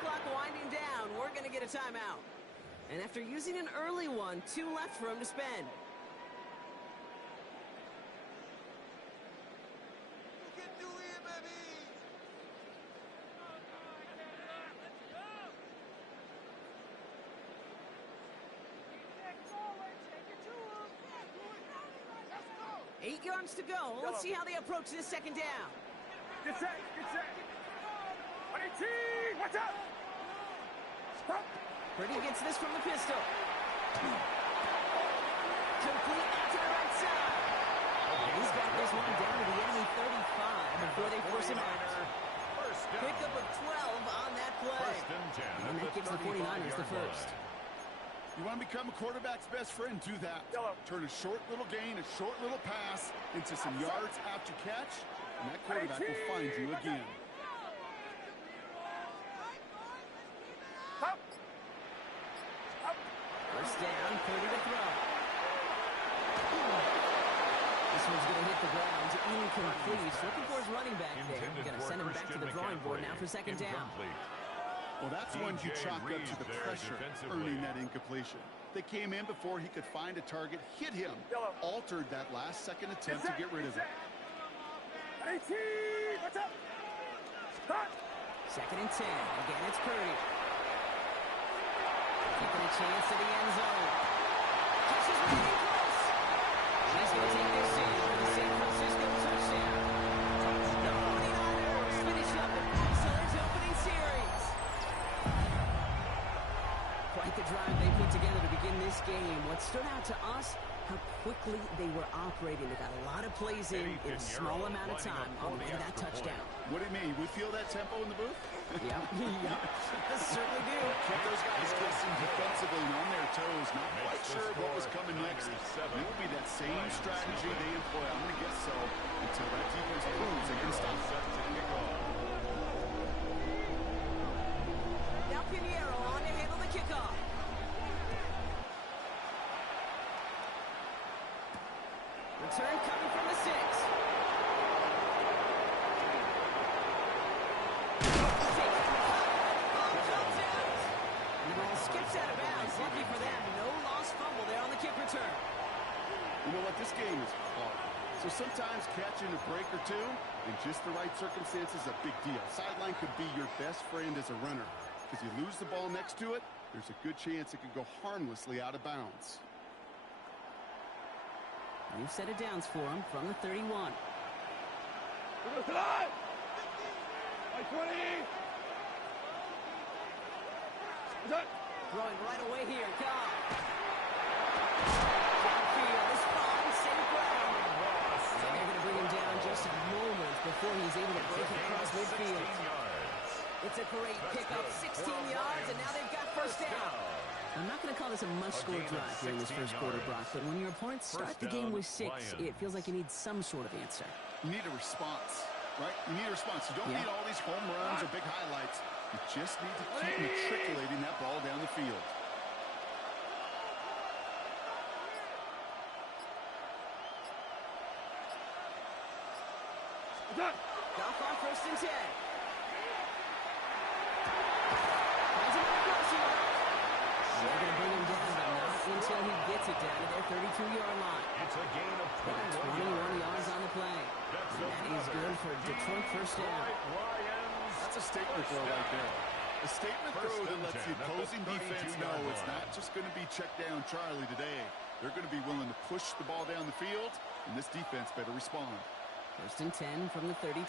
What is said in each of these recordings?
clock winding down, we're going to get a timeout. And after using an early one, 2 left for him to spend. You can do it, baby! Let's go! 8 yards to go. Let's see how they approach this second down. Get set, get set. 118, watch out! Stop. Purdy gets this from the pistol. Complete out to the right side. He's got this one down to the enemy 35 before they force him out. Pickup of 12 on that play. And that gives the 49ers the first. You want to become a quarterback's best friend, do that. Turn a short little gain, a short little pass into some yards after catch, and that quarterback will find you again. First down, 30 to throw. This one's going to hit the ground. Incomplete. He's looking for his running back there. We're going to send him back to the drawing board now for second down. Well, that's one you chalk up to the pressure, earning that incompletion. They came in before he could find a target, hit him, altered that last-second attempt to get rid of it. 18, what's up? Stop. Second and 10. Again, it's Purdy. Taking a chance to the end zone. Catches really close. He's going to take this in for the San Francisco touchdown. The 49ers finish up an excellent opening series. Quite the drive they put together to begin this game. What stood out to us, how quickly they were operating. They got a lot of plays in a small amount of time on the way to that touchdown. What do you mean? We feel that tempo in the booth? Yeah, certainly do. Kept those guys guessing defensively and on their toes. Not quite sure what was coming next. It will be that same strategy they employ. I'm going to guess so until that defense proves they can stop. Now Pinheiro on to handle the kickoff. Return coming from the 6. Skips out of bounds. Lucky for them. No lost fumble there on the kick return. You know what? This game is hard. So sometimes catching a break or two in just the right circumstances is a big deal. Sideline could be your best friend as a runner. Because you lose the ball next to it, there's a good chance it could go harmlessly out of bounds. New set of downs for him from the 31. Alive! 20! Throwing right away here. Goff. Downfield is fine. Safe ground. And they're going to bring him down just a moment before he's able to break across midfield. It's a great pickup. 16 yards, and now they've got first down. I'm not going to call this a must-score drive here in this first quarter, Brock, but when your opponents start the game with 6, it feels like you need some sort of answer. You need a response, right? You need a response. You don't need all these home runs or big highlights. You just need to keep matriculating that ball down the field. Goff on first and 10. Finds him across here. They're going to bring him down, but not until he gets it down to their 32-yard line. It's a gain of 21 yards on the play. And that is good for Detroit first down. That's a statement throw right there. A statement throw that lets the opposing defense know it's not just going to be check down Charlie today. They're going to be willing to push the ball down the field, and this defense better respond. First and 10 from the 32.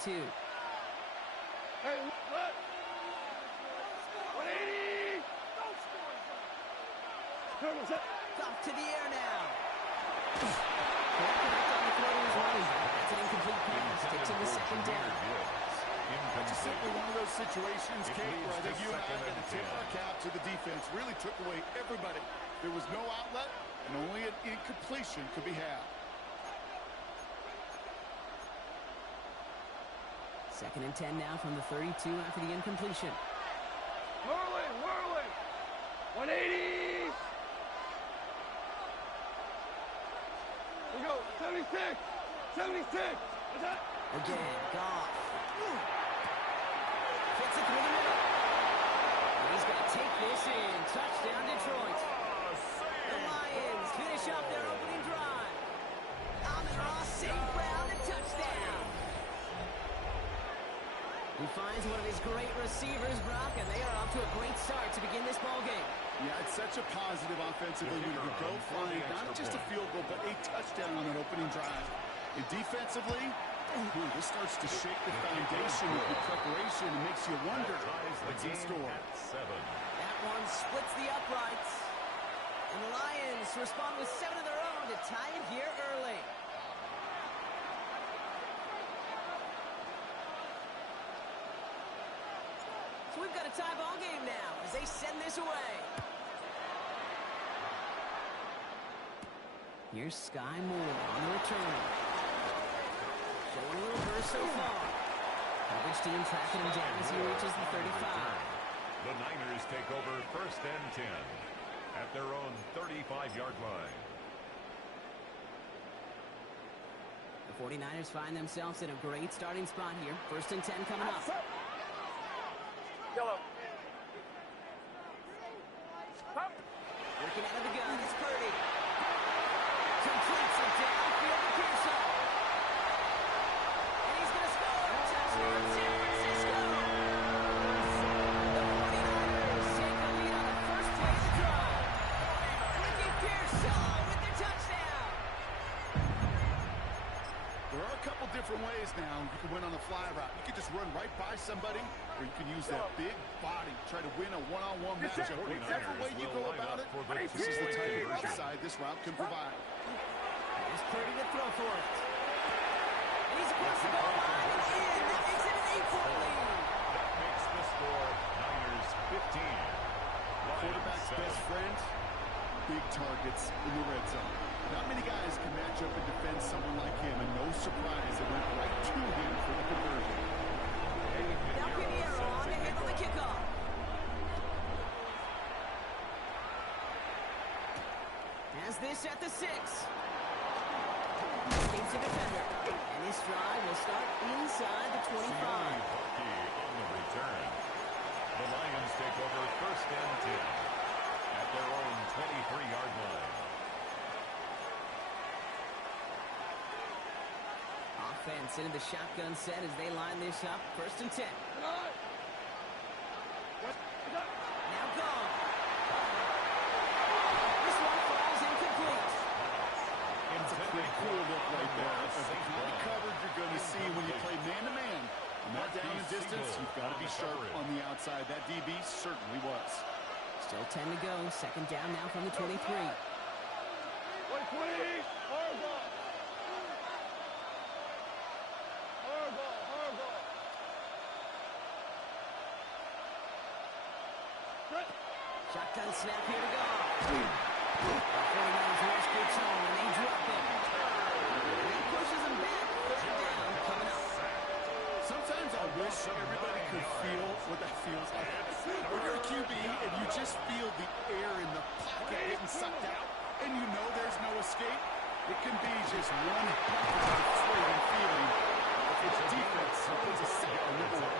Hey, what? 180! Goff to the air now. Connect on the throw to his running back. That's an incomplete pass. Takes him to second down. That's just simply one of those situations, Kate, where I think you and I got to tip our cap to the defense. Really took away everybody. There was no outlet, and only an incompletion could be had. Second and 10 now from the 32 after the incompletion. Whirling! 180! Here we go, 76! What's that? Again, Goff. Fits it through the middle. gonna take this in. Touchdown, Detroit. The Lions finish off their opening drive. Amon-Ra, St. Brown, a touchdown. He finds one of his great receivers, Brock, and they are off to a great start to begin this ballgame. Yeah, it's such a positive offensively when you go flying, not just a field goal, but a touchdown on an opening drive. And defensively, this starts to shake the foundation of the preparation and makes you wonder what's in store. That one splits the uprights. And the Lions respond with 7 of their own to tie it here early. So we've got a tie ball game now as they send this away. Here's Sky Moore on the return. Showing a little burst so far. Coverage team tracking him down as he reaches the 35. The Niners take over 1st and 10 at their own 35-yard line. The 49ers find themselves in a great starting spot here. 1st and 10 coming up. Yellow. Working out of the gun, it's Purdy. Completes it downfield to Pearson. And he's going to score. Touchdown, San Francisco. The 49ers take the lead on the first play of the drive. Ricky Pearson with the touchdown. There are a couple different ways now. You can win on the fly route. You can just run right by somebody, or you can use that big body, try to win a one-on-one matchup. Whatever way you go about it, this is the type of upside this route can provide. Here's Purdy to throw for it. And he's across the goal line and in. That makes it an 8-point lead. That makes the score Niners 15. Quarterback's best friend, big targets in the red zone. Not many guys can match up and defend someone like him, and no surprise, it went right to him for the conversion. Now Pinheiro on to handle the kickoff. Has this at the 6. Escapes a defender. And his drive will start inside the 25. On the return. The Lions take over 1st and 10 at their own 23-yard line. Offense into the shotgun set as they line this up. 1st and 10. Now gone. This one falls incomplete. It's a pretty cool look right there. That's the kind of coverage you're going to see when you play man-to-man. Not down in distance, you've got to be sharp on the outside. That DB certainly was. Still 10 to go. 2nd down now from the 23. 120. Horrible. Shotgun snap here to go. The 49ers rush good tone and they drop him. And he pushes him back. 3rd down coming up. Sometimes I wish everybody could feel what that feels like. When you're a QB and you just feel the air in the pocket getting sucked out, and you know there's no escape, it can be just one heck of a frustrating feeling. If the defense puts a sack on the board.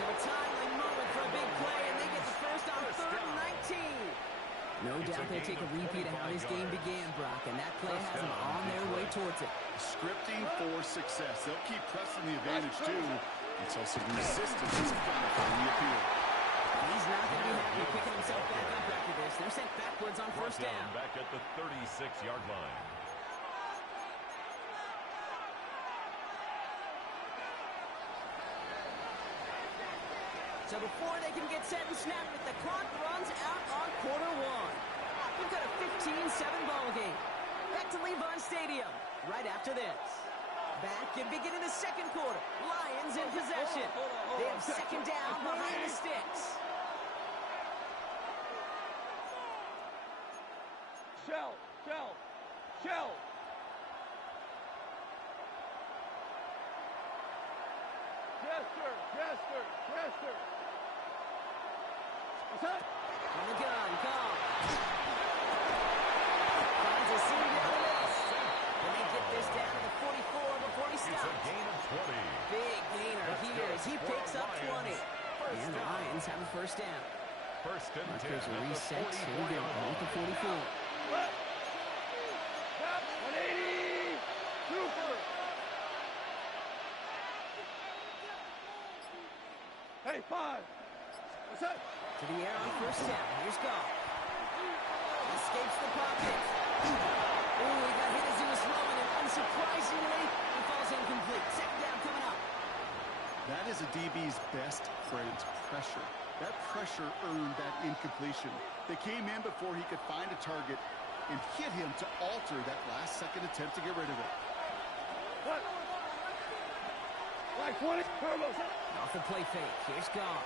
So a timely moment for a big play, and they get the first on 3rd and 19. No doubt they'll take a repeat of how this game began, Brock, and that play has them on their way towards it. Scripting for success. They'll keep pressing the advantage, too, until some resistance is found on the appeal. He's not going to be happy picking himself back up after this. They're sent backwards on 1st down. Back at the 36-yard line. So before they can get set and snap it, the clock runs out on quarter 1. We've got a 15-7 ball game. Back to Levi Stadium right after this. Back and beginning the 2nd quarter. Lions in possession. They have 2nd down behind the sticks. Shell. Jester. What's that? On the gun, gone. Finds a seam down the middle. And they get this down to the 44 before he stops. It's a gain of 20. Big gainer here as he picks up 20. And the Lions have a 1st down. First and 10 Markers at are the reset. Here we 44-yard go. At the line. 44. Left. Stop. 180. Super. Hey, 5. What's that? To the air on first down. Here's Goff. Escapes the pocket. Ooh, he got hit as he was throwing, and unsurprisingly, he falls incomplete. Second down coming up. That is a DB's best friend, pressure. That pressure earned that incompletion. They came in before he could find a target and hit him to alter that last-second attempt to get rid of it. What? Like 20. Turbo. Off the play fake. Here's Goff.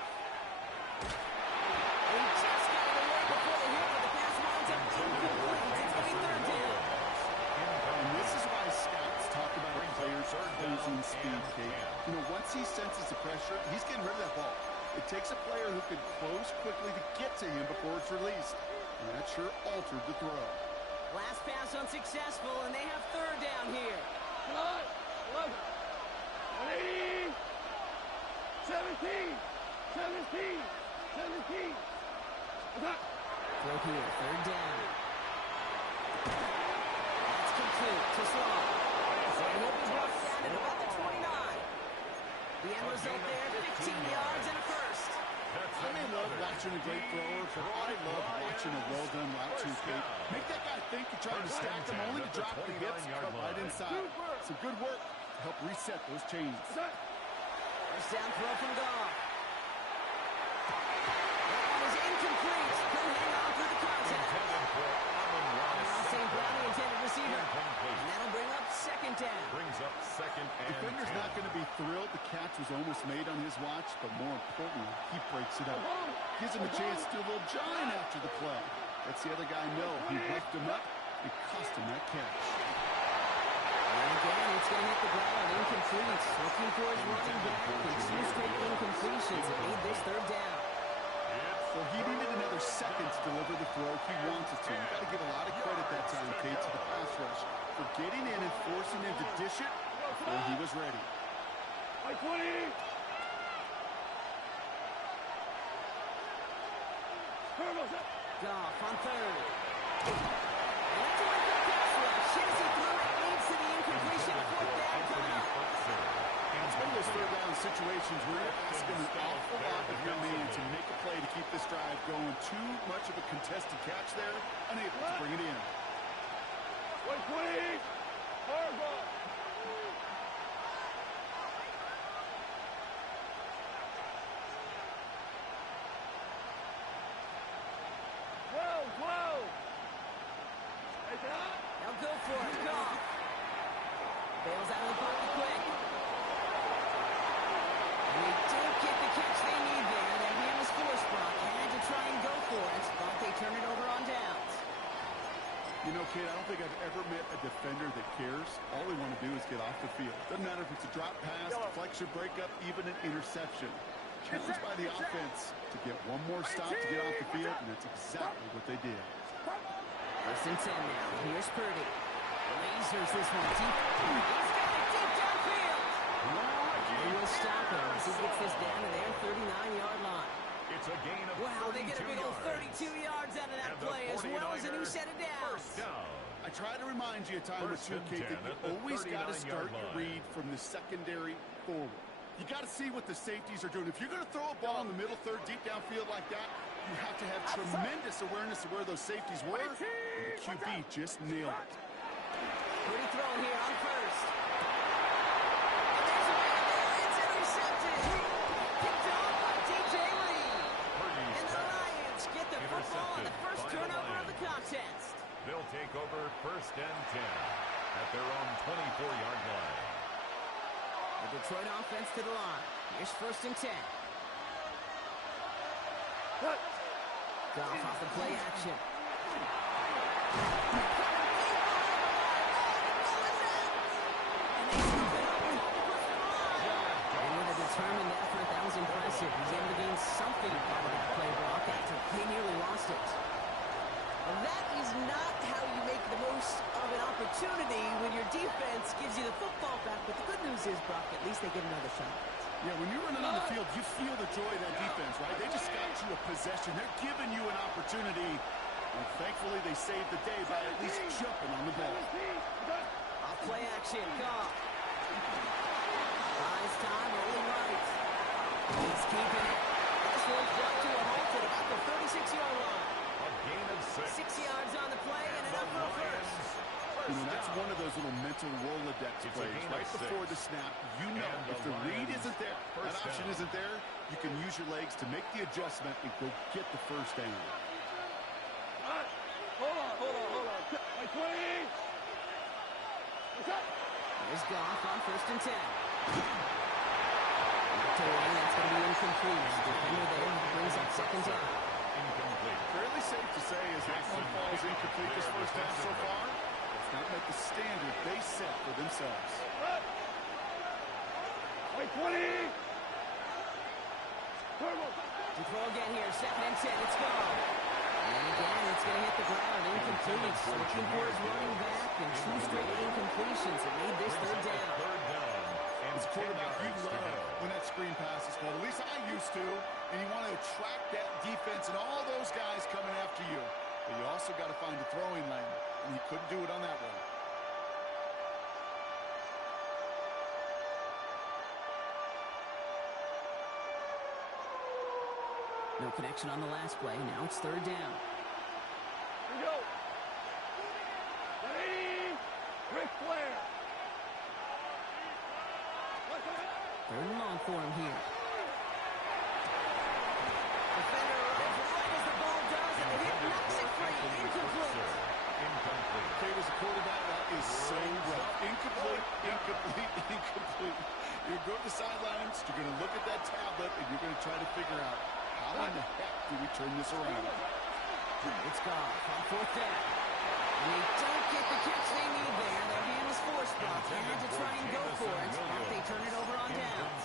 He just got it away before the hit, but the pass winds up incomplete. It's going to be third down. And this is why scouts talk about a player's closing speed, Kate. You know, once he senses the pressure, he's getting rid of that ball. It takes a player who can close quickly to get to him before it's released. And that sure altered the throw. Last pass unsuccessful, and they have third down here. 11. 180. 17. 17. 17. What's that? Throw here, third down. That's complete to Slaw. So he'll be brought down at about the 29. The end result there, 15 yards and a first. I may love watching a great thrower, but I love watching a well-done route too, Kate. Make that guy think you're trying to stack him only to drop the hips cut right inside. Some good work to help reset those chains. First down throw from Goff. That was incomplete. Couldn't hang on through the contact. St. Brown, the intended receiver. And that'll bring up second down. Brings up second and Defender's 10. not going to be thrilled the catch was almost made on his watch, but more importantly, he breaks it up. Gives him a chance to do a little giant after the play. Lets the other guy know he left him up and cost him that catch. And again, it's going to hit the ground. Incomplete. Looking for his running back. And two straight incompletions that made this third down. Well, he needed another second to deliver the throw he wanted to. You got to give a lot of credit that time, Kate, to the pass rush for getting in and forcing him to dish it before he was ready. Like 20. Turbo. Goff on third. And that's a good pass rush. Hit as he threw it. Leads to the incompletion. Fourth down coming up. It's one of those third down situations where you're asking an awful lot of your man to make a play to keep this drive going. Too much of a contested catch there, unable to bring it in. 120. Turbo. They'll go for it. Goff. Bails out of the pocket quick. And they didn't get the catch they need there. Their hand was forced, Brock. Had to try and go for it, but they turn it over on downs. You know, Kate, I don't think I've ever met a defender that cares. All they want to do is get off the field. Doesn't matter if it's a drop pass, deflection, breakup, even an interception. Challenged by the offense to get one more stop to get off the field, and that's exactly what they did. First and 10 now. Here's Purdy. Lasers this one deep. He's got it deep downfield. They will stop him as he gets this down to their 39-yard line. It's a gain of Wow, they get a big old yards. 32 yards out of that And the play, as well as a new set of downs. First down. I try to remind you a time or First two, and Kate, 10 that at you the always got to 39-yard start your line. read from the secondary forward. You got to see what the safeties are doing. If you're going to throw a ball in the middle third, deep downfield like that, you have to have tremendous awareness of where those safeties were, and the QB just nailed it. Purdy throwing here on first. And there's a man there. It's intercepted. Picked off by DJ Lee. And the Lions get the football on the first turnover of the contest. They'll take over first and 10 at their own 24-yard line. The Detroit offense to the line. Here's first and 10. What? Goff off the play action. And they scoop it up and push the line. And with a determined effort, that was impressive. He's able to gain something out of that play, Brock, after they nearly lost it. Well, that is not how you make the most of an opportunity when your defense gives you the football back. But the good news is, Brock, at least they get another shot. Yeah, when you're running on the field, you feel the joy of that defense, right? They just got you a possession. They're giving you an opportunity. And thankfully, they saved the day by at least jumping on the ball. Off play action. Goff. Buys time, rolling right. He's keeping it. This one's brought to a halt at about the 36-yard line. A gain of 6. 6 yards on the play and enough for a first. You know, that's one of those little mental Rolodex plays. Right before the snap, you know if the read isn't there, that option isn't there, you can use your legs to make the adjustment and go get the first down. Hold on. My 20. There's Goff on 1st and 10. That's going to be incomplete. Defender there brings up 2nd down. Incomplete. Fairly safe to say as that one falls incomplete this first half so far. It's not like the standard they set for themselves. My 20. To throw again here, 2nd and 10. It's gone. And again, it's going to hit the ground. Incomplete. Looking for his running back and 2 straight incompletions that made this 3rd down. As a quarterback, you love when that screen pass is called. At least I used to. And you want to attract that defense and all those guys coming after you. But you also got to find the throwing lane. And he couldn't do it on that one. No connection on the last play. Now it's 3rd down. Here we go. 180. Ric Flair. 3rd and long for him here. Defender runs right as the ball does, and the hit knocks it free. Incomplete. Kate, as a quarterback, that is so rough. Incomplete. You're going to the sidelines, you're going to look at that tablet, and you're going to try to figure out how in the heck do we turn this around? It's Goff on 4th down. And they don't get the catch they need there. Their hand was forced, but they had to try and go for it. But they turn it over on downs.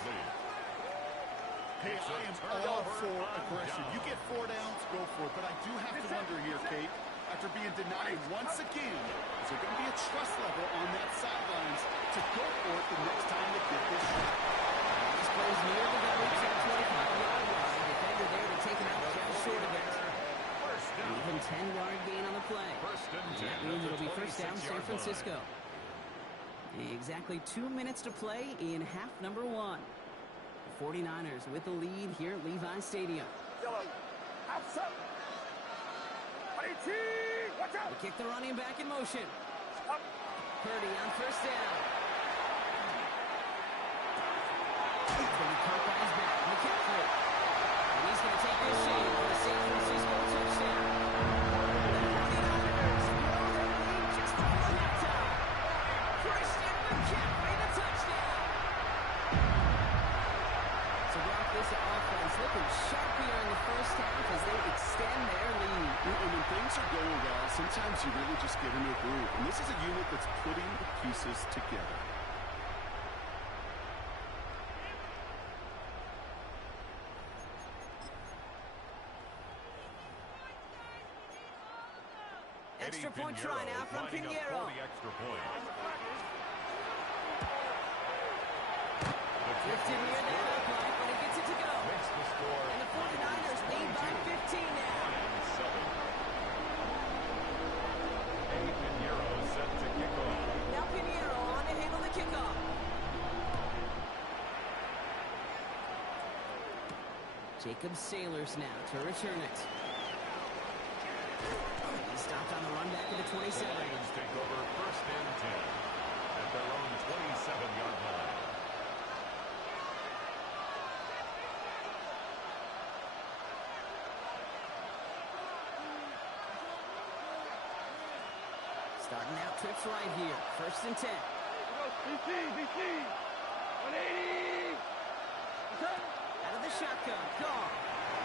Hey, I am all for aggression. You get 4 downs, go for it. But I do have to wonder here, Kate, after being denied once again, is there going to be a trust level on that sidelines to go for it the next time they get this shot? This plays nearly got reached that 25-yard line. Defender there to take it out just short of it. Even 10-yard gain on the play. That means it'll be 1st down San Francisco. Exactly 2 minutes to play in half number 1. The 49ers with the lead here at Levi Stadium. Outside. Watch out. They kick the running back in motion. Purdy on 1st down. It's going to be caught by his back. McCaffrey. And he's going to take this shave for the San Francisco touchdown. The 49ers blow their lead just before halftime. Christian McCaffrey, the touchdown. So Brock, this offense looking sharp here in the first half as they extend their lead. And when things are going well, sometimes you really just get into a groove. And this is a unit that's putting the pieces together. Extra point try now from Pinheiro. Drifted near the outline, but he gets it to go. And the 49ers lead by 15 now. Pinheiro set to kick off. Now Pinheiro on to handle the kickoff. Jacob Sailors now to return it. He stopped on the run back to the 27. The Lions take over 1st and 10 at their own 27-yard line. Starting out trips right here. 1st and 10. BC. 180. Out of the shotgun. Gone.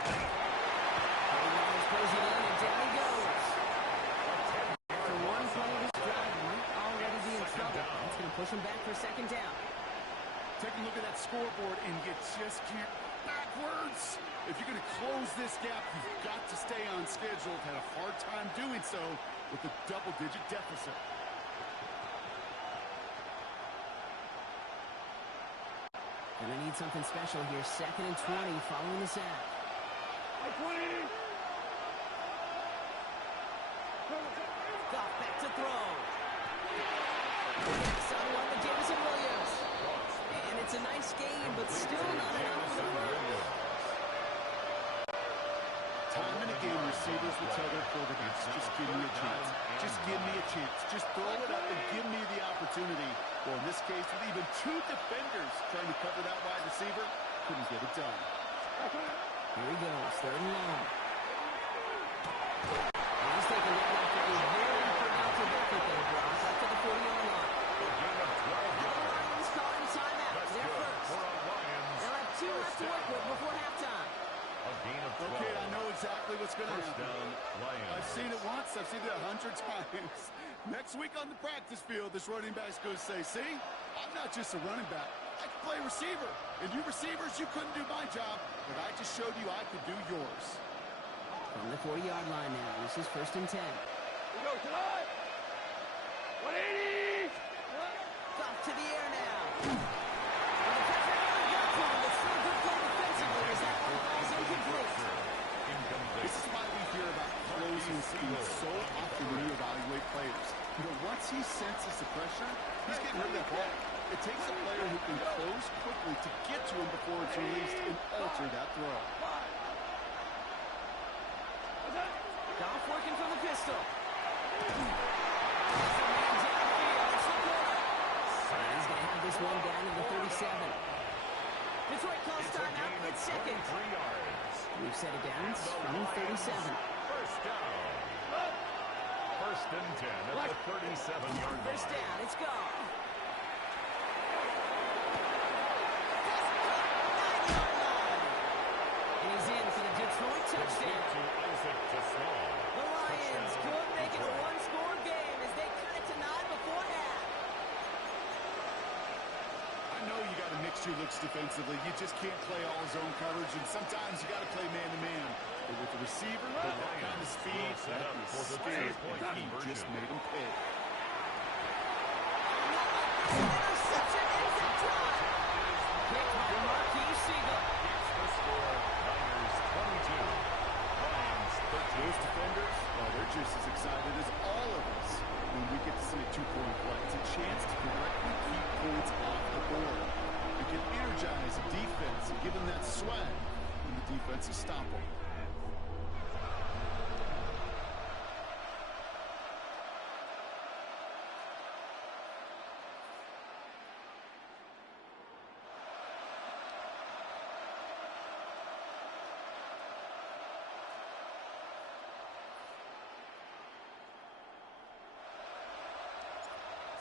49ers closing in, and down he goes. After one play of this drive, might already be in trouble. That's going to push him back for 2nd down. Take a look at that scoreboard, and you just can't backwards. If you're going to close this gap, you've got to stay on schedule. Had a hard time doing so with a double-digit deficit. Gonna need something special here. 2nd and 20 following the sack. Hey, 20. Goff back to throw. Sideline to Jameson Williams. And it's a nice game, but still not enough for the first. Time and again, receivers will tell their quarterbacks, just give me a chance. Just give me a chance. Just throw it up and give me the opportunity. Well, in this case, with even 2 defenders trying to cover that wide receiver, couldn't get it done. Here he goes, 3rd and long. And he's taken down after a very productive effort there, Brock, up to the 40-yard line. The Lions calling timeout. They're first. They'll have 2 left to work with before halftime. Okay, I know exactly what's going to happen. I've seen it once. I've seen it 100 times. Next week on the practice field, this running back's going to say, see, I'm not just a running back. I can play receiver. And you receivers, you couldn't do my job, but I just showed you I could do yours. From the 40-yard line now, this is 1st and 10. We go tonight. 180. Goff to the air now. And the pressure really got to him, but still good play defensively as that one falls incomplete. This is why we hear about closing speed so often when you evaluate players. You know, once he senses the pressure, he's getting rid of that ball. It takes a player who can close quickly to get to him before it's released and alter that throw. Goff working from the pistol. He's the man downfield. It's the corner. And he's going to have this one down to the 37. Detroit calls timeout. It's 2nd. We've set it down from 37. First down. 1st and 10 at the 37-yard line. First down. It's gone. 9-yard line. And he's in for the Detroit touchdown. The Lions could make it a one-score game as they cut it to 9 before half. I know you got to mix your looks defensively. You just can't play all zone coverage, and sometimes you got to play man-to-man. But with the receiver, with that kind of speed, that is scary. He just made him pay. Interception ends that drive. Picked by Marquise Siegel. It's the score. Niners 22. Lions 13. Those defenders, well, they're just as excited as all of us when we get to see a 2-point play. It's a chance to correctly keep points off the board. You can energize a defense and give them that swag when the defense is stoppable.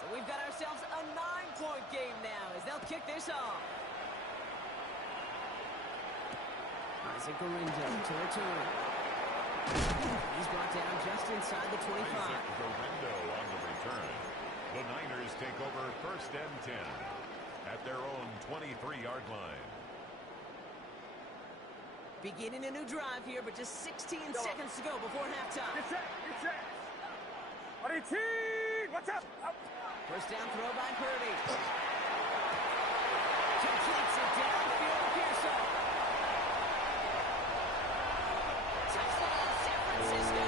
So we've got ourselves a 9-point game now as they'll kick this off. Isaac Gorindo to return. He's brought down just inside the 25. Isaac Gorindo on the return. The Niners take over 1st and 10 at their own 23-yard line. Beginning a new drive here, but just 16 seconds to go before halftime. Get set. Get set. 118. What's up? Up. First down throw by Purdy. Completes it downfield, Pearson. Touchdown, San Francisco.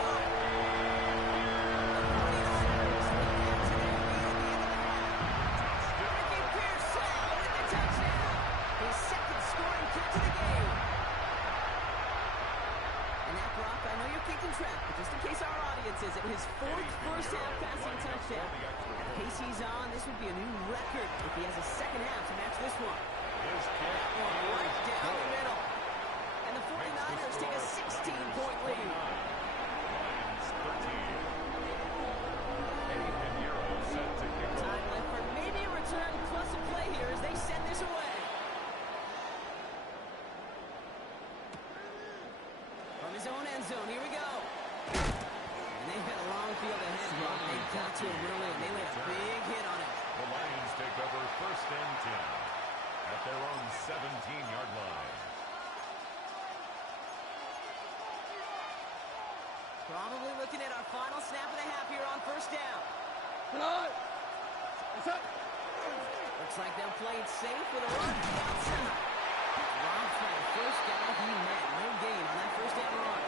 Ricky Pearson with the touchdown. His 2nd scoring kick to the game. And now, Brock, I know you're keeping track, but just in case our audience isn't, his 4th first-half passing touchdown. At the pace he's on, this would be a new record if he has a 2nd half to match this one. That one right down the middle. And the 49ers take a 16-point lead. Lions 13. Eddie Pinheiro set to kick off. Time left for maybe a return plus a play here as they send this away. From his own end zone, here we go. And they've got a long field ahead, Rob. They got to him early, and they laid a big hit on it. The Lions take over 1st and 10 at their own 17-yard line. Probably looking at our final snap of the half here on 1st down. Tonight. What's up? Looks like they'll play it safe with a run to the outside. Rob for the first guy he met. No gain on that first down run.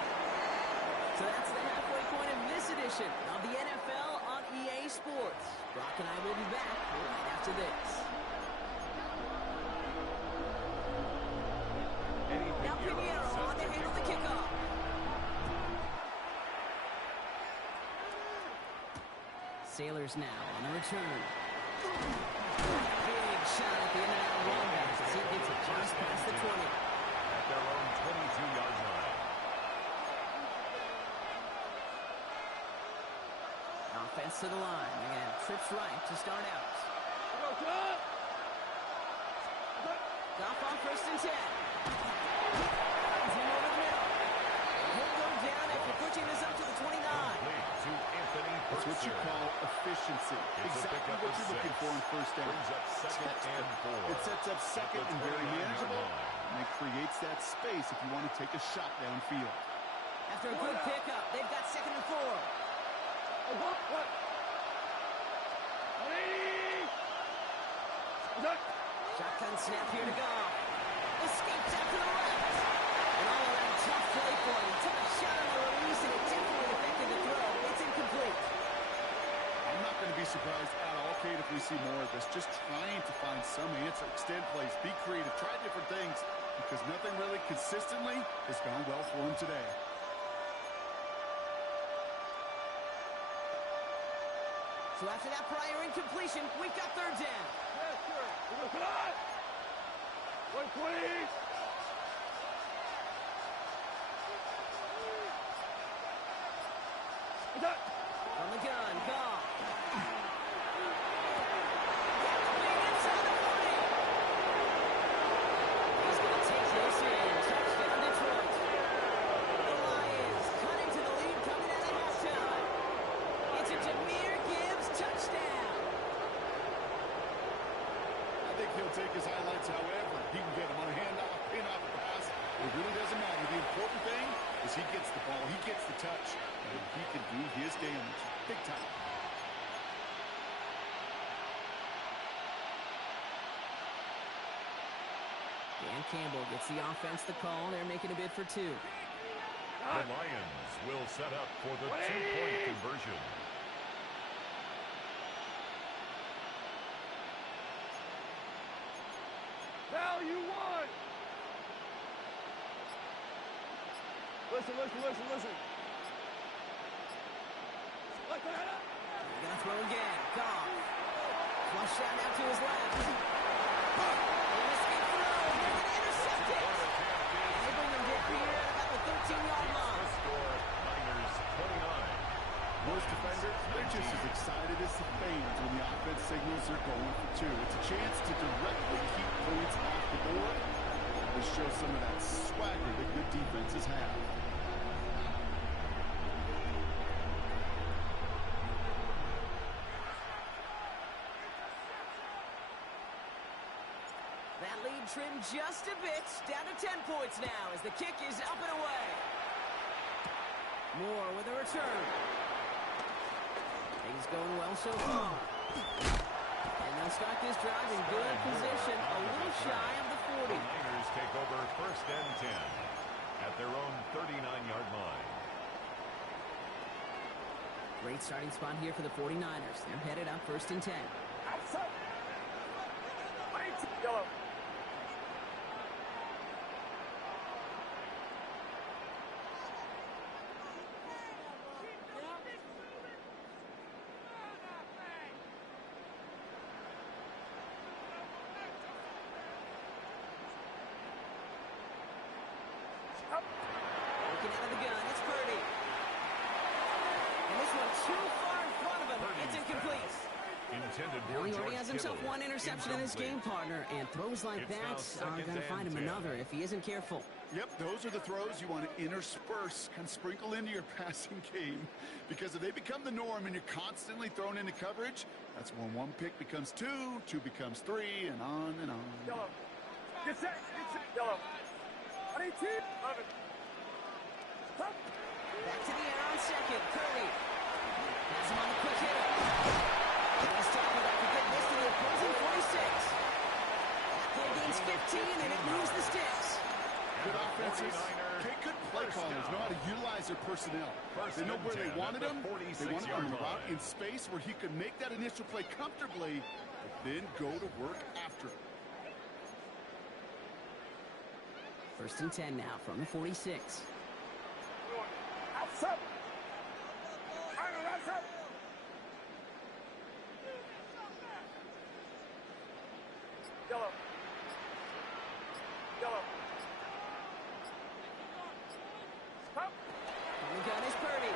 So that's the halfway point of this edition of the NFL on EA Sports. Brock and I will be back right after this. Now Pinheiro on to handle the kickoff. Sailors now on the return. Big shot at the end of that run back as he gets it just past the 20. At their own 22-yard line. Offense to the line. They're going to have trips right to start out. Goff on 1st and 10. Runs him over the middle. He'll go down after pushing this up to the 29. To Anthony That's what you call efficiency. Exactly what you're looking for in first down. Brings up 2nd and 4. It sets up second and very manageable, and it creates that space if you want to take a shot downfield. After a good pickup, they've got 2nd and 4. Shotgun snap here to go. Escapes out to the left. And all around tough play for him. Took a shot on the release and it didn't really affect the throw. It's incomplete. I'm not going to be surprised at all, Kate, if we see more of this. Just trying to find some answer. Extend plays. Be creative. Try different things. Because nothing really consistently has gone well for him today. So after that prior incompletion, we've got 3rd down. Yes, sir. Come on. One, please. From the gun, Goff. He's going to take this in. Touchdown, Detroit. The Lions cutting to the lead coming out of halftime. It's a Jahmyr Gibbs touchdown. I think he'll take his highlights however he can get them on a handoff, pin off a pass. It really doesn't matter. The important thing is he gets the ball, he gets the touch, and he can do his damage. Big time. Dan Campbell gets the offense the call. They're making a bid for 2. The Lions will set up for the 2-point conversion. Value 1. Listen. Like that. They're going to throw again. Goff. Flush shot out to his left. And escape throw. They're going to intercept it. And they bring him down here at about the 13-yard line. Score, Niners 29. Most defenders, they're just as excited as the fans when the offense signals they're going for 2. It's a chance to directly keep points off the board. This shows some of that swagger that good defenses have. That lead trimmed just a bit. Down to 10 points now as the kick is up and away. Moore with a return. Things going well so far. And they'll start this drive in good position, a little shy of the 40. The Niners take over 1st and 10 at their own 39-yard line. Great starting spot here for the 49ers. They're headed up 1st and 10. Outside. Yellow. Looking out of the gun, it's Purdy. And this one too far in front of him. It's incomplete. Intended Well, for he already George has himself Kittle. one interception in this game, partner, and throws like It's now that are 2nd going to and find him 10. another if he isn't careful. Yep, those are the throws you want to intersperse and sprinkle into your passing game. Because if they become the norm and you're constantly thrown into coverage, that's when 1 pick becomes 2, 2 becomes 3, and on and on. Yellow. Get set. Yellow. 22. 11. Back to the air on 2nd. Purdy has him on the quick hitter. And he's tackled after getting this to the opposing personnel. First They know and where they 10 wanted at him. the They wanted 46-yard him line. in space where he could make that initial play comfortably, but then go to work after it. First and 10 now from the 46. Outside. Outside. Yellow. Yellow. Stop. On the gun is Purdy. They're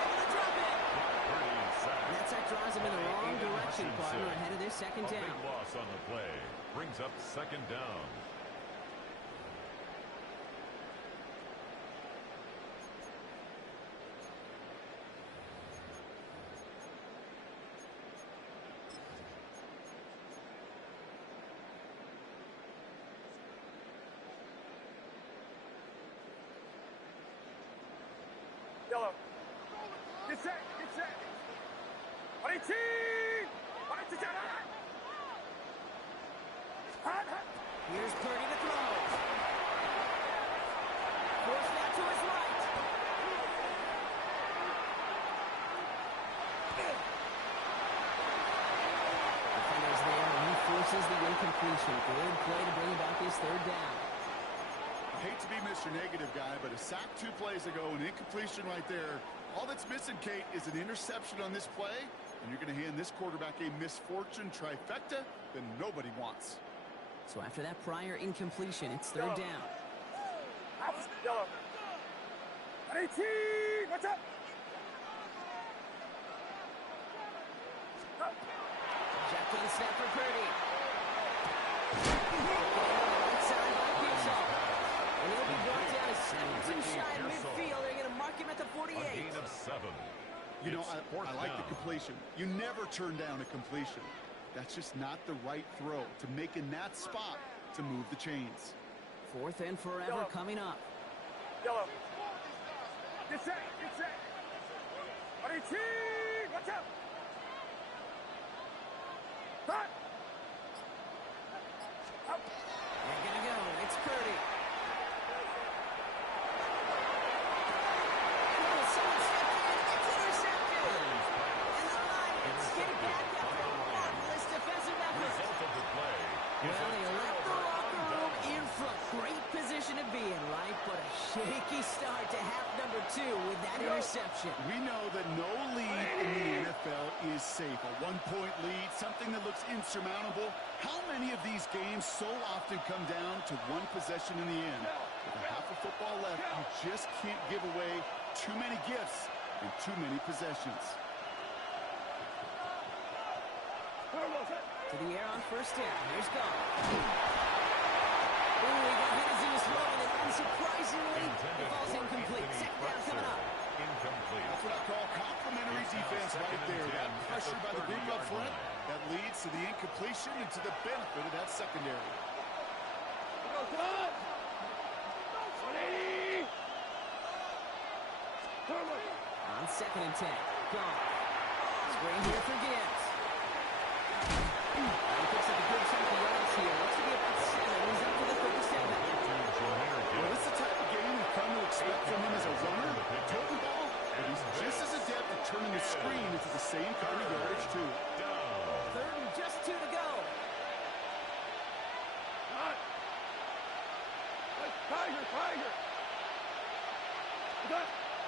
able to drop it. Purdy sacked. That sack draws him in the wrong direction, partner, ahead of their second A down. big loss on the play. Brings up second down. Yellow. Get set. Get set. Pariti. Pariti jalan. Hot, hot. Here's Purdy to throw. Force that to his right. Defenders there, and he forces the incompletion. Good play to bring about this third down. I hate to be Mr. Negative guy, but a sack 2 plays ago, an incompletion right there. All that's missing, Kate, is an interception on this play, and you're going to hand this quarterback a misfortune trifecta that nobody wants. So after that prior incompletion, it's third down. Yellow. Pariti. Watch out. Shotgun snap for Purdy. Right side by Pearsall. And he'll be brought down a step or two shy of midfield. They're going to mark him at the 48. A gain of 7. You know, It's fourth I like the down. completion. You never turn down a completion. That's just not the right throw to make in that spot to move the chains. Fourth and forever coming up. Yellow. Get set. Get set. Pariti. Watch out. Hot. Up. They're going to go. It's Purdy. Oh, someone stepped in. It's intercepted. And the Lions get it back after a marvelous defensive effort. Result of the play is Well, a he left the locker room in front. Great position to be in, right? But a shaky start to half number 2 with that interception. We know that no lead in the NFL is safe. A 1-point lead, something that looks insurmountable. How many of these games so often come down to one possession in the end? With a half of football left, you just can't give away too many gifts and too many possessions. To the air on first down. Here's Goff. Ooh, he got hit as he was throwing it. Unsurprisingly, it falls incomplete. Second down coming up. Incomplete. That's what I call complimentary defense right there. That pressure by the group up front, that leads to the incompletion and to the benefit of that secondary. On second and 10. Goff. Screen here for Gibbs. He picks up a good chunk of yards here. Looks to be about 7. He's up to the 37. Well, this is the type of game we've come to expect from him as a runner, toting ball, but he's just as adept at turning a screen into the same kind of yardage, too. Third and just 2 to go. Tiger.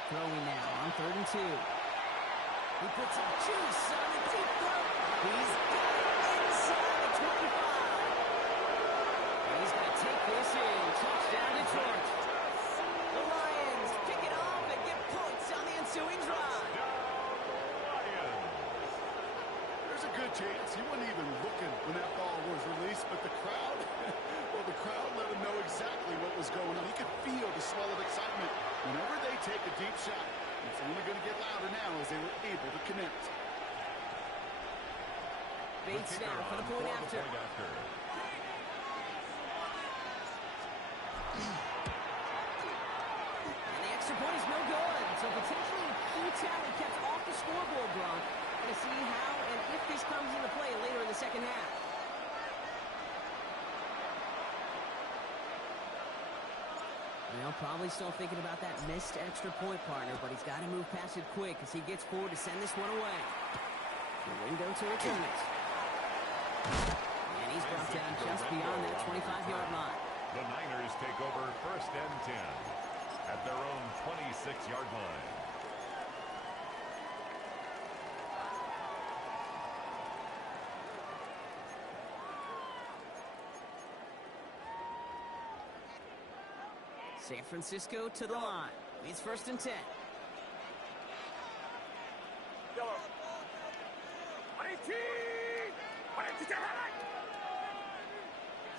Throwing now on third and 2. He puts some juice on the deep throw. He's got it inside the 25. And he's going to take this in. Touchdown Detroit. The Lions pick it off and get points on the ensuing drive. There's a good chance he wasn't even looking when that ball was released, but the crowd, well, the crowd let him know exactly what was going on. He could feel the swell of excitement. Whenever they take a deep shot, it's only going to get louder now as they were able to connect. Bates now for the point after. And the extra point is no good. So potentially key talent kept off the scoreboard, Gronk. To see how and if this comes into play later in the second half. Well, probably still thinking about that missed extra point, partner, but he's got to move past it quick as he gets forward to send this one away. The window to return it. And he's brought down just beyond that 25-yard line. The Niners take over 1st and 10 at their own 26-yard line. San Francisco to the line. It's 1st and 10.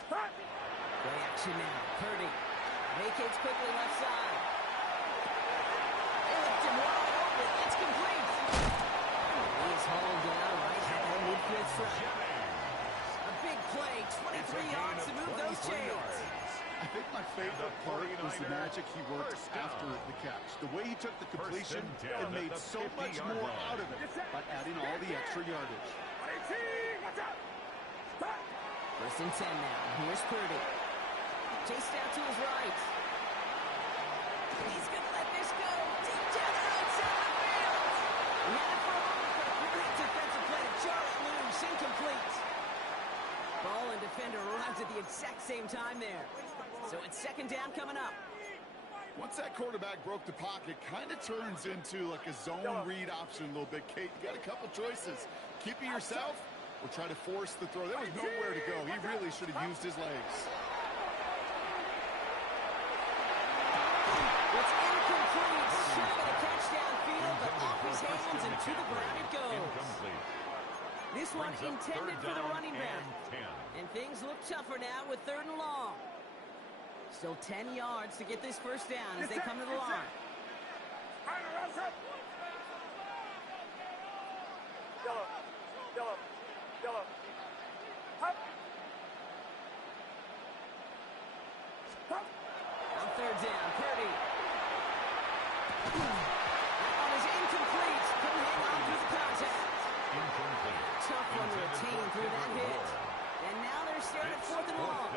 Play action now. Purdy vacates quickly left side. They left him wide open. It's complete. He's hauled down right at that midfield strike. A big play, 23 yards to move those chains. I think my favorite part was the magic he worked after the catch. The way he took the completion and made so much more out of it by adding all the extra yardage. 1st and 10 now. Here's Purdy. Chased out to his right. He's going to let this go. Deep down the right side of the field. He had it for a moment, but a great defensive play to Charlie loose. Incomplete. Ball and defender arrived at the exact same time there. So it's 2nd down coming up. Once that quarterback broke the pocket, kind of turns into like a zone read option a little bit. Kate, you got a couple choices. Keep it yourself or try to force the throw. There was nowhere to go. He really should have used his legs. It's incomplete. Should have been a catch downfield, but off his hands and to the ground it goes. Incomplete. This one intended for the running back. And 10. And things look tougher now with 3rd and long. Still 10 yards to get this 1st down as they come to the line. On 3rd down, Purdy. That one is incomplete. Couldn't hang on through the contact. Incomplete. Tough one to retain through that hit. And now they're staring at 4th and long.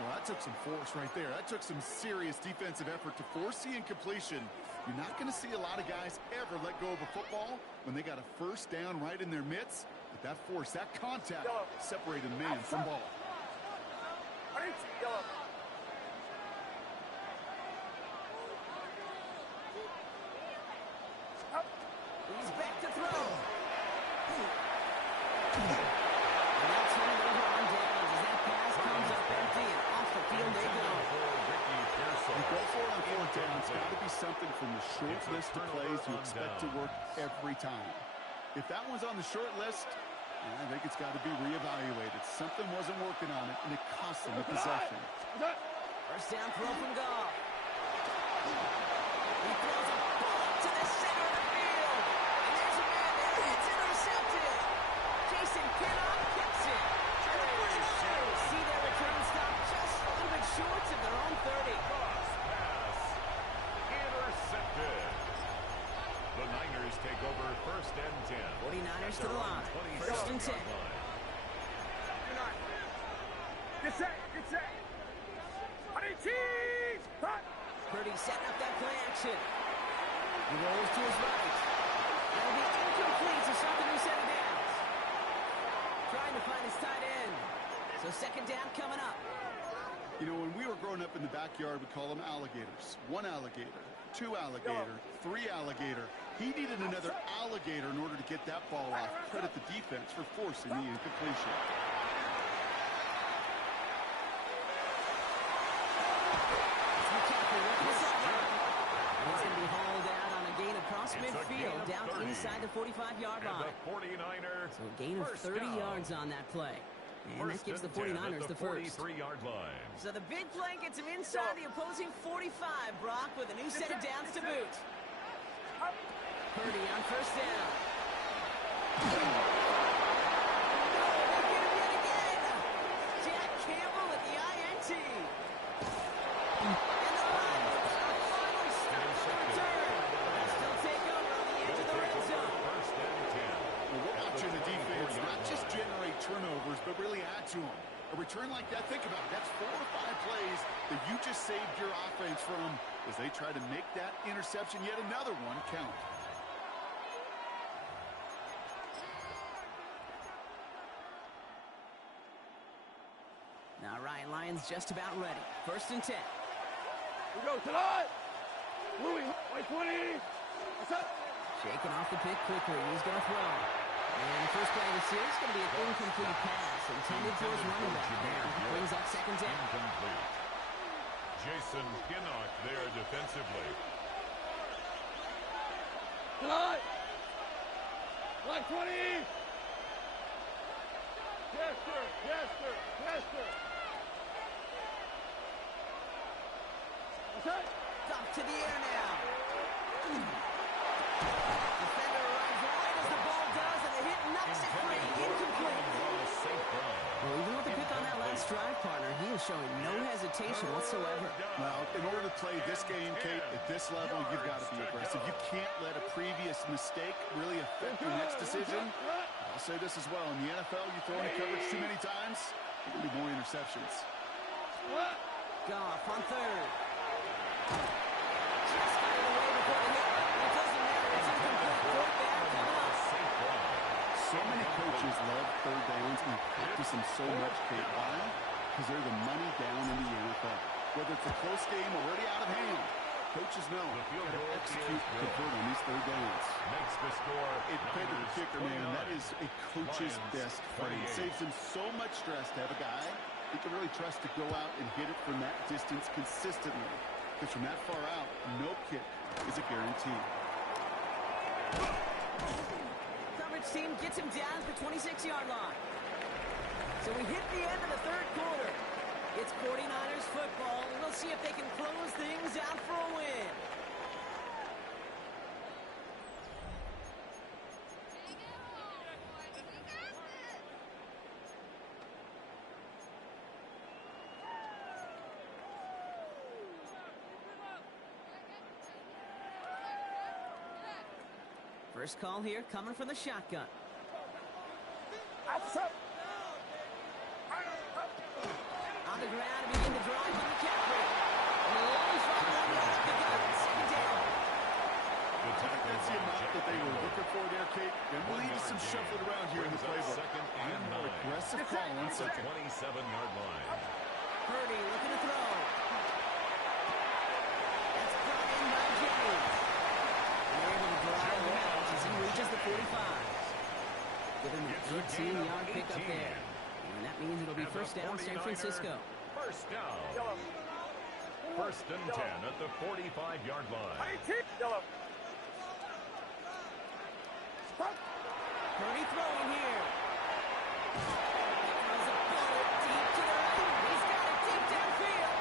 Well, that took some force right there. That took some serious defensive effort to force the incompletion. You're not going to see a lot of guys ever let go of a football when they got a 1st down right in their midst. But that force, that contact, separated man from ball. He's back to throw. And they'll turn it over on downs as that pass comes up empty and off the field they go. You go for it on 4th down. It's got to be something from the short list of plays you expect to work every time. If that one's on the short list, I think it's got to be reevaluated. Something wasn't working on it, and it cost them the possession. 1st down throw from Goff. He throws a ball to the center of the field. And there's a man there. It's intercepted. Jason Kinnock picks it. And the 49ers see their return stop just a little bit short of their own 30. Pass. Intercepted. The Niners take over 1st and 10. 49ers to the line. 1st and 10. Get set. Purdy setting up that play action. He rolls to his right. That'll be incomplete to start the new set of downs. Trying to find his tight end. So 2nd down coming up. You know, when we were growing up in the backyard, we call them alligators. 1 alligator, 2 alligator, 3 alligator. He needed another alligator in order to get that ball off. Credit the defense for forcing the incompletion. He's going to be hauled out on a gain across midfield down inside the 45-yard line. The 49ers. So a gain of 30 yards on that play. And that gives the 49ers the first. 43-yard line. So the big play gets him inside the opposing 45, Brock, with a new set of downs to boot. Purdy on 1st down. No, they get him yet again. Jack Campbell at the INT. And the Lions are finally stopped the return. They'll still take over on the edge of the red zone. 1st and 10. Well, we're watching the defense not just generate turnovers, but really add to them. A return like that, think about it. That's 4 or 5 plays that you just saved your offense from as they try to make that interception, yet another one, count. Now Ryan Lyons just about ready. 1st and 10. We go tonight. Louis, white 20. What's up? Shaking off the pick quickly. He's going to throw. And the first play of the series is going to be an incomplete pass intended for his running back. Brings up 2nd down. Incomplete. Jason Pinnock there defensively. Tonight. Black 20. Yes, sir. Yes, sir. Yes, sir. What's that? Up to the air now. Defender runs right as the ball does, and the hit knocks it free. Incomplete. Well, even with the pick on that last drive, partner, he is showing no hesitation whatsoever. Well, in order to play this game, Kate, at this level, you've got to be aggressive. You can't let a previous mistake really affect your next decision. I'll say this as well. In the NFL, you throw into coverage too many times, there will be more interceptions. Goff on 3rd. Just got it away before the hit. It doesn't matter. It's incomplete. 4th down coming up. So many coaches love 3rd downs and practice them so much, Kate. Why? Because they're the money down in the NFL. Whether it's a close game or already out of hand, coaches know how to execute, convert on these 3rd downs. Makes the score. It favored the kicker, man. That is a coach's best friend. It saves him so much stress to have a guy he can really trust to go out and hit it from that distance consistently. Because from that far out, no kick is a guarantee. Coverage team gets him down at the 26-yard line. So we hit the end of the 3rd quarter. It's 49ers football. We'll see if they can close things out for a win. First call here coming from the shotgun. On the ground to begin the drive from McCaffrey. And the long shot off the gun. 2nd down. That's the amount that they were looking for there, Kate. And we'll need some shuffling around here in the playbook. And more aggressive call on 2nd. 27-yard line. Purdy looking to throw. That's brought in by James. They're able to drive him out as he reaches the 45. Give him an 18-yard pickup there. And that means it'll be first down, San Francisco. First down. 1st and 10 at the 45-yard line. Purdy throwing here. Throws a bullet deep to the right. He's got it deep downfield.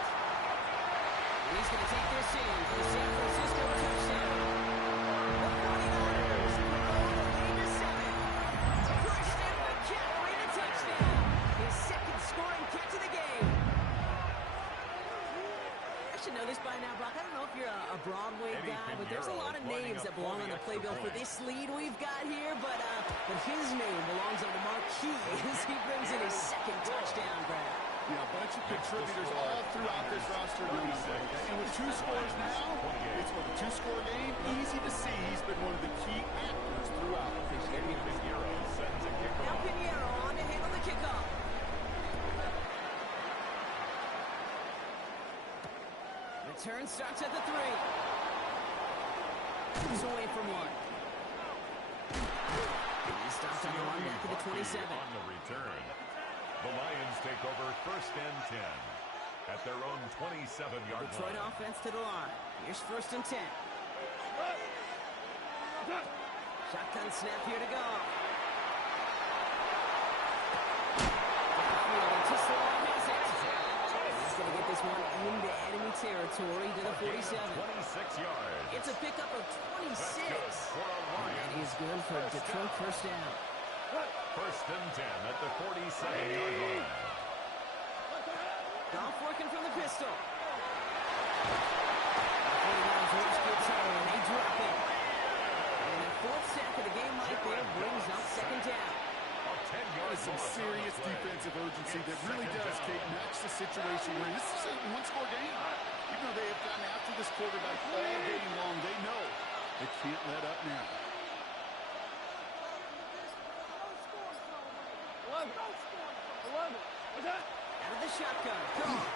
And he's going to take this in for the San Francisco touchdown. The 49ers grow the lead to 7. Christian McCaffrey the touchdown. His 2nd scoring catch of the game. I should know this by now, Brock. I don't know if you're a Broadway guy, but there's a lot of names that belong on the playbill for this lead we've got here, but his name belongs on the marquee as he brings in his 2nd touchdown grab. Yeah, a bunch of contributors all throughout this roster. And with 2 scores now, it's with a 2-score game. Easy to see he's been one of the key actors throughout. Pinheiro sends a kickoff. Now Pinheiro on to handle the kickoff. Return starts at the 3. He's away from 1. He stops on the 1 back to the 27. On the return. The Lions take over 1st and 10 at their own 27-yard line. Detroit offense to the line. Here's 1st and 10. Shotgun snap here to go. Just he's going to get this one into enemy territory to the 47. 26 yards. It's a pickup of 26. That is good for Detroit first down. 1st and 10 at the 47-yard line. Goff working from the pistol. 49ers horse gets home and they drop it. And the 4th sack of the game right there brings up 2nd down. A 10-yard Some loss on the serious play. defensive urgency It's that really second does, down. Kate, match the situation we're in. This is a one-score game. Even though they have gotten after this quarterback all game long, they know they can't let up now. 11. What's that? Out of the shotgun. Gone.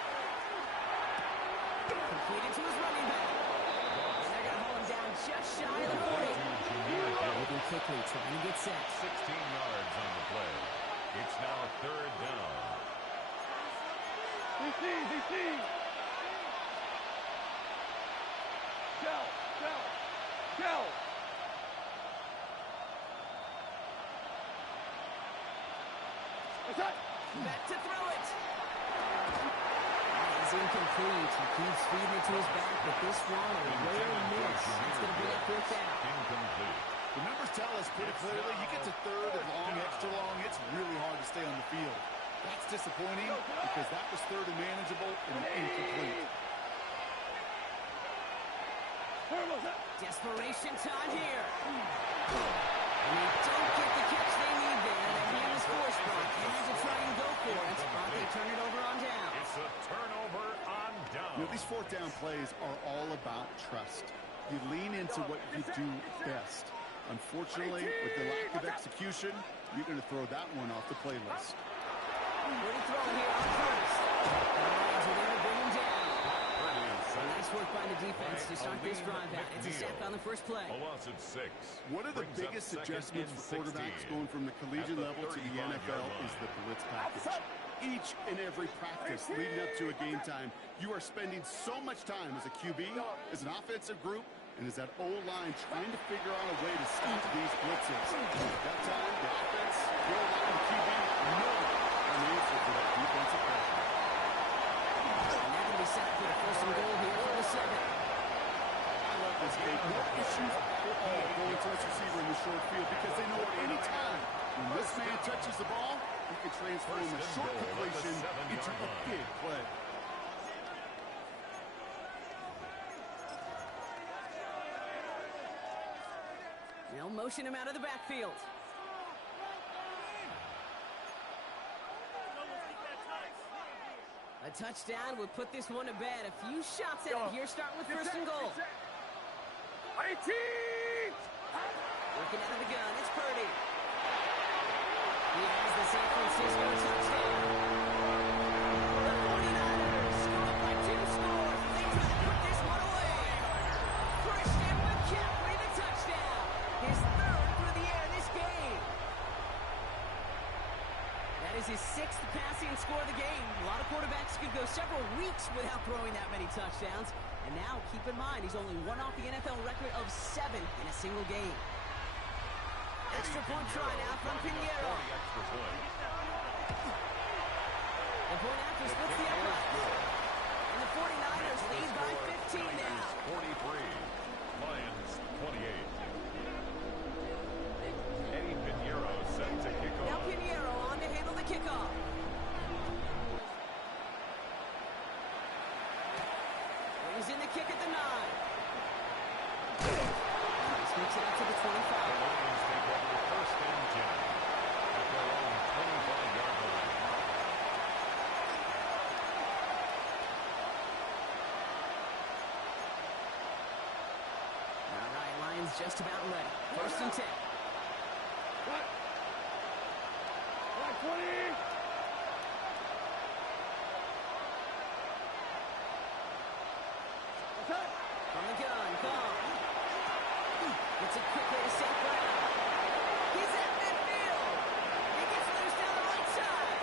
Completed to his running back. And they're going to hold him down just shy of the 40. Moving quickly, trying to get set. 16 yards on the play. It's now third down. DC. Go. What's that? Back to throw it. He's incomplete. He keeps feeding it to his back, but this one, a rare miss. It's going to bring up fourth down. Incomplete. The numbers tell us pretty clearly, you get to third and long, extra long, it's really hard to stay on the field. That's disappointing because that was third and manageable and incomplete. Desperation time here. And they don't get the catch they need there. Their hand is forced, Brock. Had to try and go for it, but they turn it over on down. It's a turnover on down. You know, these fourth down plays are all about trust. You lean into what you do best. Unfortunately, with the lack of execution, you're going to throw that one off the playlist. Good throw here on first. The Lions are there to bring him down. Nice work by the defense to start this drive out. It's a sack on the first play. A loss of 6. One of the Brings up biggest second adjustments and for quarterbacks 16. going from the collegiate At the level to the 35-yard NFL is the blitz package. Each and every practice leading up to a game time, you are spending so much time as a QB, as an offensive group, and as that O-line trying to figure out a way to stop these blitzes. At that time, the offense, the O-line, the QB, know an answer for that defensive pressure. And they're going to be set up for the first and goal here for the 7. I love this game. No issues at all going to this receiver in the short field because they know at any time when this man touches the ball, he can transform a short completion into a big play. They'll motion him out of the backfield. A touchdown would put this one to bed. A few shots at it here, starting with first and goal. 18! Working out of the gun, it's Purdy. He has the San Francisco touchdown. The 49ers scored by 2 scores. They try to put this one away. Christian McCaffrey, the touchdown. His 3rd through the air this game. That is his 6th passing score of the game. A lot of quarterbacks could go several weeks without throwing that many touchdowns. And now, keep in mind, he's only one off the NFL record of 7 in a single game. Extra point try now from Pinheiro. The point after splits the uprights. And the 49ers lead by 15 now. 43. Lions 28. Eddie Pinheiro set to kick Now off. Pinheiro on to handle the kickoff. Brings in the kick at the 9. Sneaks it up to the 25. The Lions take over first and 10 at their own 25-yard line. All right, Lions just about ready. First and 10. What? 20! From the gun, gone. Gets it quickly to St. Brown. He's at midfield. He gets loose down the right side.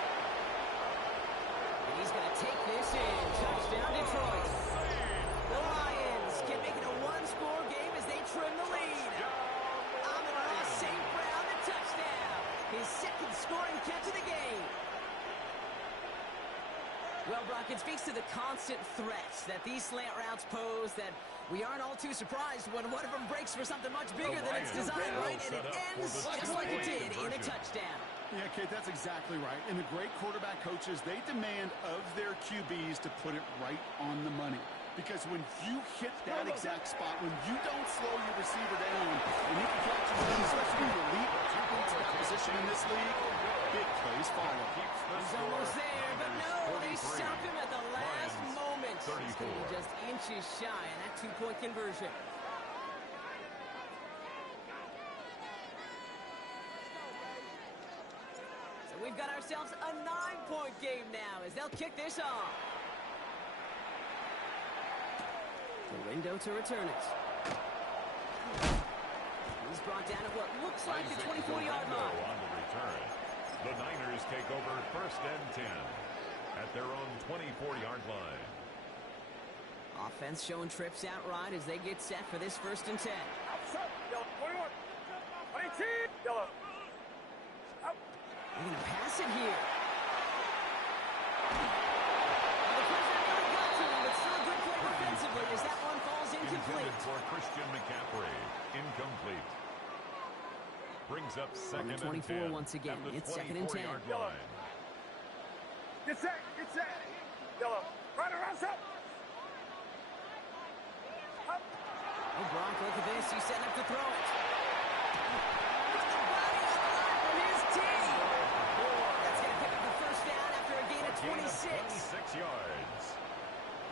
And he's going to take this in. Touchdown, Detroit. The Lions can make it a 1-score game as they trim the lead. Amon-Ra St. Brown, the touchdown. His 2nd scoring catch of the game. Well, Brock, it speaks to the constant threats that these slant routes pose, that we aren't all too surprised when one of them breaks for something much bigger than it's designed, right? And it ends just like it did in a touchdown. Yeah, Kate, that's exactly right. And the great quarterback coaches, they demand of their QBs to put it right on the money. Because when you hit that exact spot, when you don't slow your receiver down, and you can catch him, especially when you're elite, position in this league, Nice follow. Keeps the He's score. almost there, but Minus no, they 43. stop him at the last Lions, moment. He's going to 34. be just inches shy of that two-point conversion. So we've got ourselves a 9-point game now as they'll kick this off. The window to return it. He's brought down at what looks like the 24-yard line. On the return. The Niners take over first and 10 at their own 24-yard line. Offense showing trips out right as they get set for this first and 10. Outside. Yellow. 21. 22. Yellow. Out. They're going to pass it here. Well, the pressure really got to him, but still a good play defensively as that one falls incomplete. Intended for Christian McCaffrey. Incomplete. Brings up second On the 24 and 10 once again. at the It's second and 10. 24-yard line. Get set. Get set. Yellow. Right around up. Up. Oh, Brock, look at this. He's setting up to throw it. With the body on the line from his team. That's going to pick up the first down after a gain of 26. 26 yards.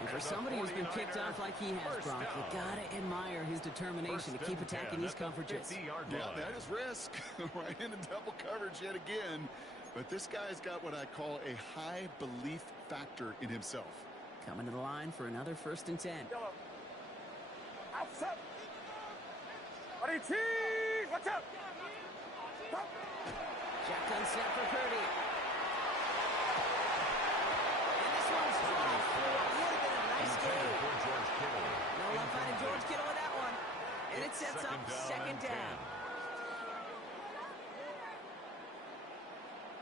And for somebody who's been kicked off like he has, First Brock, you down. got to admire his determination to First keep and attacking 10 these at the coverages. 50-yard Yeah, line. that is risk. Right into double coverage yet again. But this guy's got what I call a high belief factor in himself. Coming to the line for another first and 10. Yellow. Outside. 22. Watch out. Up. Shotgun snap for Purdy. And this one's dropped for what would have been a nice Intended game. for George Kittle. No love finding George Kittle with that one. And it It's sets up second and 10. down.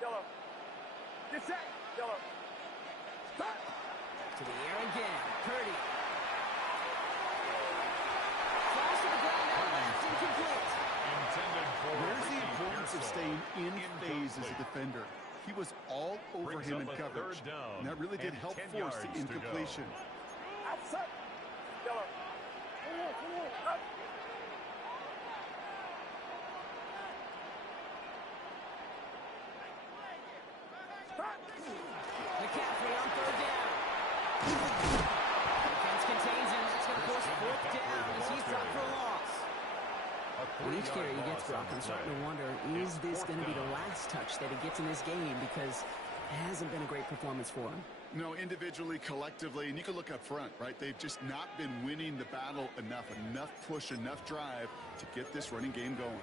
Yellow. Get set. Yellow. Stop. To the air again. Purdy. Falls to the ground out left. Incomplete. Intended for Where's the Ricky importance of Pearsall. staying in phase as a Incomplete. defender? He was all over Brings him up in a coverage. third down And that really did and help 10 force the yards to go. incompletion. Outside. Yellow. Up. Stop. McCaffrey on third down. Defense contains him. That's going to force fourth down as he's dropped for a loss. With each carry he gets, Brock, I'm starting to wonder, is this going to be the last touch that he gets in this game? Because it hasn't been a great performance for him. No, individually, collectively, and you can look up front, right? They've just not been winning the battle enough push, enough drive to get this running game going.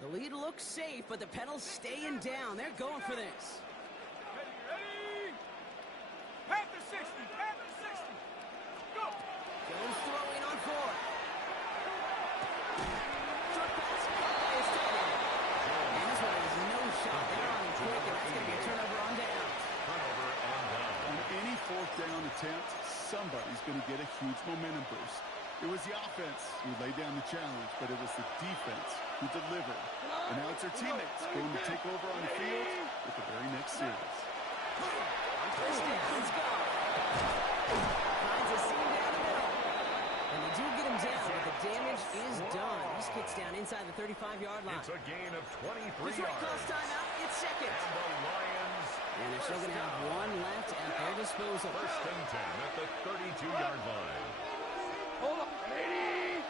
The lead looks safe, but the pedal's staying down. They're going for this. Ready. Panther 60. Panther 60. Go. Jones throwing on fourth. Short pass. Caught by his tight end. And this one has no shot. They're on him quick, and that's going to be a turnover on down. Turnover on down. On any fourth down attempt, somebody's going to get a huge momentum boost. It was the offense who laid down the challenge, but it was the defense who delivered. And now it's their teammates going to take over on the field with the very next series. On first down, let's go. Finds a seam down the middle. And they do get him down, but the damage is done. This gets down inside the 35-yard line. It's a gain of 23 Detroit yards. calls timeout. It's second. And the Lions And they're still going to have one left at their disposal. first and 10 at the 32-yard line. Hold on. 80.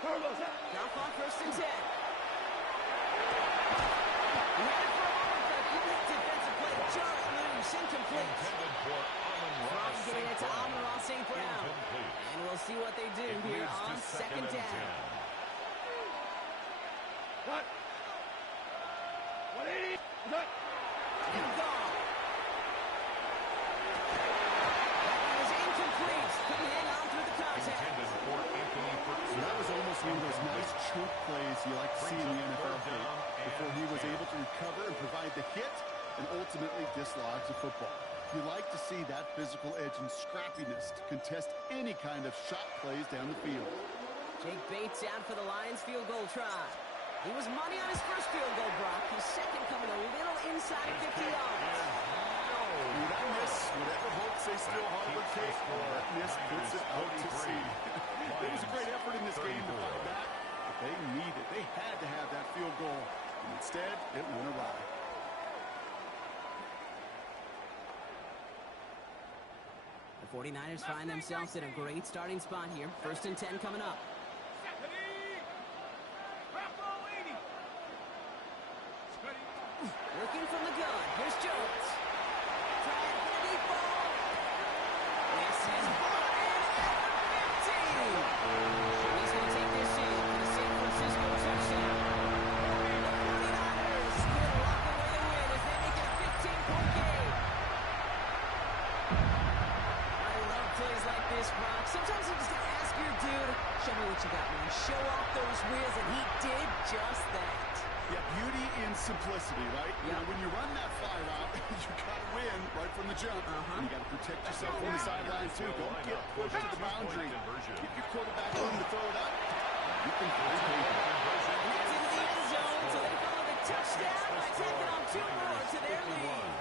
Turbo's out. Drop on first and 10. He had it for a moment, but a complete defensive play. Just loose, incomplete. Intended for Amon-Ra From getting it St. to Brown. Amon-Ra St. Brown. Incomplete. And we'll see what they do It here leads to on second and down. 1. 180. Done. And gone. That one is incomplete. Couldn't hang on through the 10. contact. Intended for Anthony So that was almost one of those nice chunk plays you like to see in the NFL game before he was able to recover and provide the hit and ultimately dislodge the football. You like to see that physical edge and scrappiness to contest any kind of shot plays down the field. Jake Bates out for the Lions field goal try. He was money on his first field goal, Brock. His second coming a little inside 50 yards. Did I miss whatever hopes they still harbor, Kate? That miss puts it out to sea. It was a great effort in this game to fight back, but they needed, they had to have that field goal. And instead, it went awry. The 49ers find themselves in a great starting spot here. 1st and 10 coming up. Looking from the gun. Here's Jones. Trying for the deep ball. This is brought in at the 15. He's going to take this in for the San Francisco touchdown. The 49ers could walk away the win as they make it a 15-point game. I love plays like this, Brock. Sometimes you just got to ask your dude, show me what you got, man. Show off those wheels, and he did just that. Yeah, beauty in simplicity, right? You know, when you run that fly route, you got to win right from the jump. And you got to protect yourself from the sideline, too. Don't get pushed to the boundary. Get your quarterback room to throw it up. You can play paper. Gets into the end zone, so they follow the touchdown by taking on 2 more to their lead.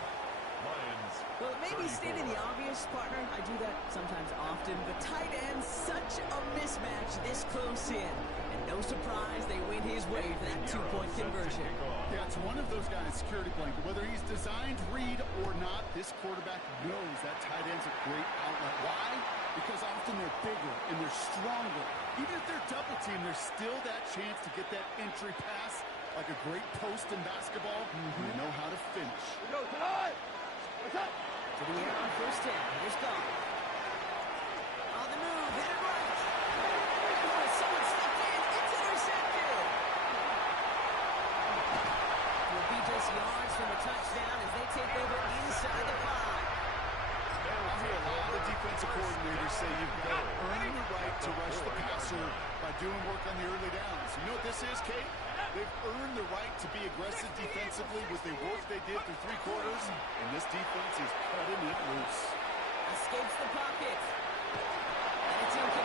Well, it may be stating the obvious, partner. I do that sometimes often, but tight end's such a mismatch this close in. And no surprise, they win his way for that 2-point conversion. Yeah, it's one of those guys' security blanket. Whether he's designed read or not, this quarterback knows that tight end's a great outlet. Why? Because often they're bigger and they're stronger. Even if they're double teamed, there's still that chance to get that entry pass like a great post in basketball. They know how to finish. We go tonight. What's up? To the air on 1st down. Here's Goff. On the move, hit it right. Oh, someone stepped in. It's intercepted. Will be just yards from the touchdown as they take over inside the 5. I hear a lot of defensive coordinators say you've got to earn the right to rush the passer by doing work on the early downs. You know what this is, Kate? They've earned the right to be aggressive defensively with the work they did through 3 quarters, and this defense is cutting it loose. Escapes the pocket. And it's incomplete.